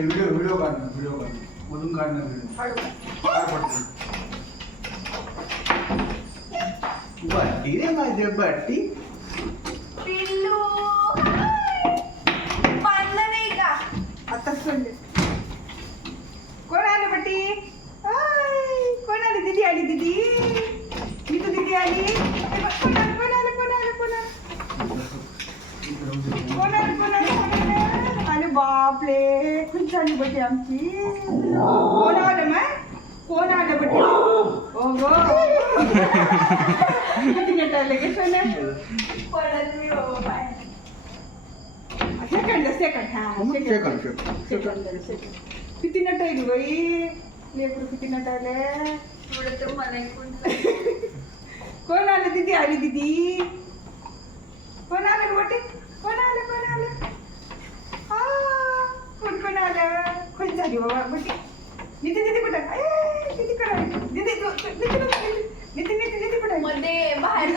Video काढणं मधून काढणं व्हिडिओ काय पडतं बाटी रे माझे बाटी पिल्लू बांधलं नाही का आता सोडले. कोण आलं बटी? कोण आली? दीदी आली. दीदी मी तर दीदी आली. कोण आलं? अरे बापले खूप झाली बटी आमची. कोण आलं बटी? ओ गो किती मिनिट आले गे सोन्या? पडत मी बाबा बाय सेकंड. किती नट आहे ग बाई? लेकरू किती नट आले? एवढं तर मला कोण कोण आलं? दीदी आली. दीदी कोण आलं बटे? कोण आलं? कोण आलं? खुश झाली बाबा बटे. दीदी कुठं? दीदी कुठं? दीदी कुठं? मध्ये बाहेर